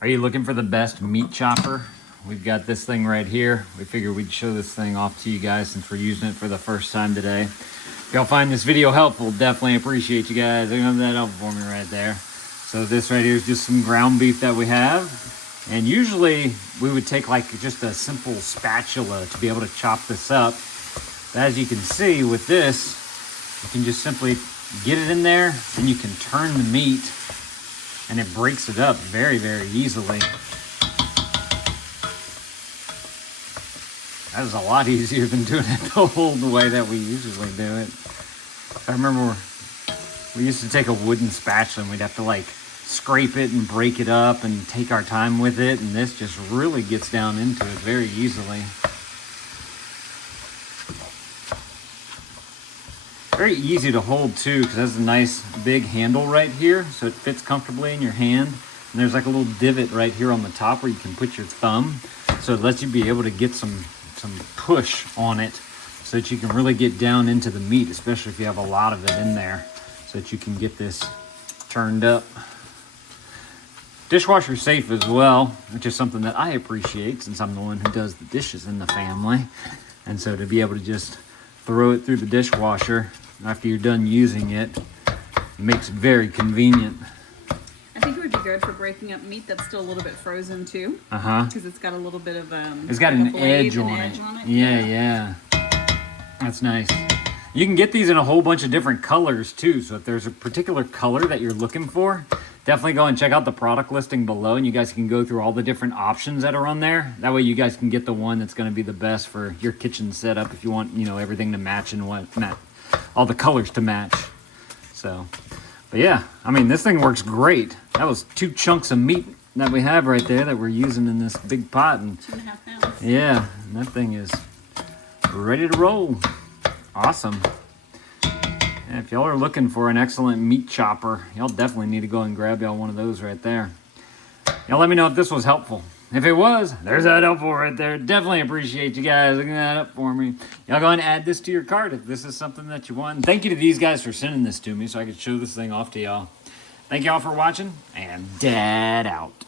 Are you looking for the best meat chopper? We've got this thing right here. We figured we'd show this thing off to you guys since we're using it for the first time today. If y'all find this video helpful, definitely appreciate you guys. Look at that helpful for me right there. So this right here is just some ground beef that we have. And usually we would take like just a simple spatula to be able to chop this up. But as you can see with this, you can just simply get it in there and you can turn the meat and it breaks it up very, very easily. That is a lot easier than doing it the old way that we usually do it. I remember we used to take a wooden spatula and we'd have to like scrape it and break it up and take our time with it, and this just really gets down into it very easily. Very easy to hold too, because it has a nice big handle right here, so it fits comfortably in your hand. And there's like a little divot right here on the top where you can put your thumb, so it lets you be able to get some push on it so that you can really get down into the meat, especially if you have a lot of it in there, so that you can get this turned up. Dishwasher safe as well, which is something that I appreciate since I'm the one who does the dishes in the family. And so to be able to just throw it through the dishwasher after you're done using it makes it very convenient. I think it would be good for breaking up meat that's still a little bit frozen too. Because it's got a little bit of it's got an edge on it. Yeah. That's nice. You can get these in a whole bunch of different colors too. So if there's a particular color that you're looking for, definitely go and check out the product listing below, and you guys can go through all the different options that are on there. That way you guys can get the one that's going to be the best for your kitchen setup if you want, you know, everything to match and all the colors to match. So, but yeah, I mean, this thing works great. That was 2 chunks of meat that we have right there that we're using in this big pot. And 2.5 pounds. Yeah, and that thing is ready to roll. Awesome. And if y'all are looking for an excellent meat chopper, y'all definitely need to go and grab y'all one of those right there. Y'all let me know if this was helpful. If it was, there's that helpful right there. Definitely appreciate you guys looking that up for me. Y'all go and add this to your cart if this is something that you want. And thank you to these guys for sending this to me so I could show this thing off to y'all. Thank y'all for watching, and Dad out.